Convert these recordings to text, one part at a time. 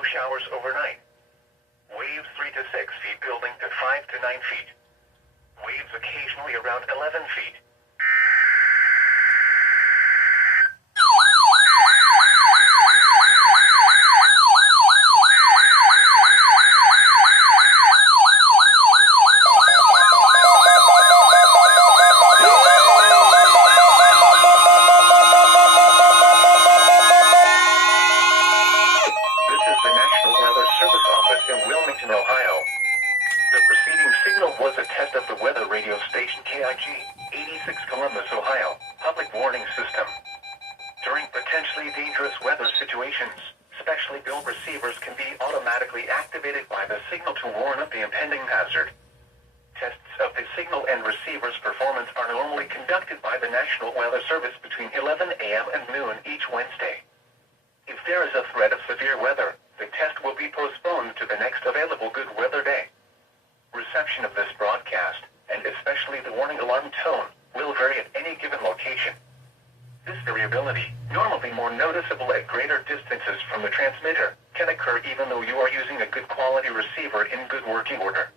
snow showers overnight. Waves 3 to 6 feet building to 5 to 9 feet. Waves occasionally around 11 feet. This is the National Weather Service office in Wilmington, Ohio. The preceding signal was a test of the weather radio station KIG 86 Columbus, Ohio, public warning system. During potentially dangerous weather situations, specially built receivers can be automatically activated by the signal to warn of the impending hazard. Tests of the signal and receiver's performance are normally conducted by the National Weather Service between 11 a.m. and noon each Wednesday. If there is a threat of severe weather, the test will be postponed to the next available good weather day. Reception of this broadcast, and especially the warning alarm tone, will vary at any given location. This variability, normally more noticeable at greater distances from the transmitter, can occur even though you are using a good quality receiver in good working order.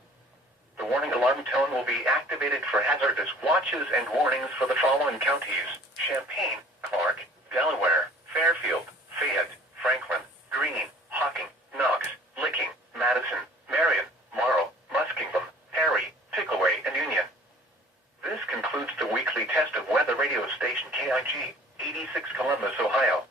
The warning alarm tone will be activated for hazardous watches and warnings for the following counties: Champaign, Clark, Delaware, Fairfield, Fayette, Franklin, Greene, Hocking, Knox, Licking, Madison, Marion, Morrow, Muskingum, Perry, Pickaway, and Union. This concludes the weekly test of weather radio station KIG 86 Columbus, Ohio.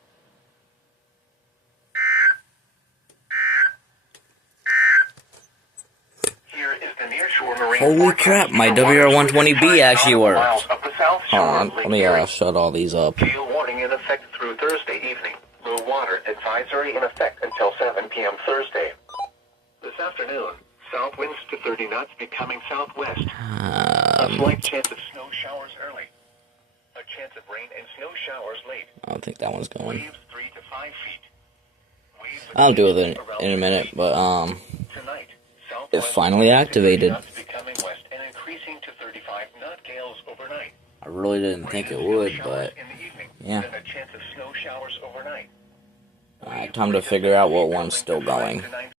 Here is the nearshore marine Holy forecast crap, my for 105 WR120B actually nautical worked. miles of the South Shore Hold on, of Lake let me Erie. shut all these up. Gale warning in effect through Thursday evening. Low water advisory in effect until 7 p.m. Thursday. This afternoon, south winds to 30 knots becoming southwest. A slight chance of snow showers early. A chance of rain and snow showers late. I don't think that one's going. Waves 3 to 5 feet. Waves I'll do it in around a minute, 6 but Tonight, it's southwest finally winds to 30 activated. knots becoming west and increasing to 35 knot gales overnight. I really didn't think it Rain and snow would, showers but in the evening, yeah. then a chance of snow showers overnight. Time to figure out what one's still going.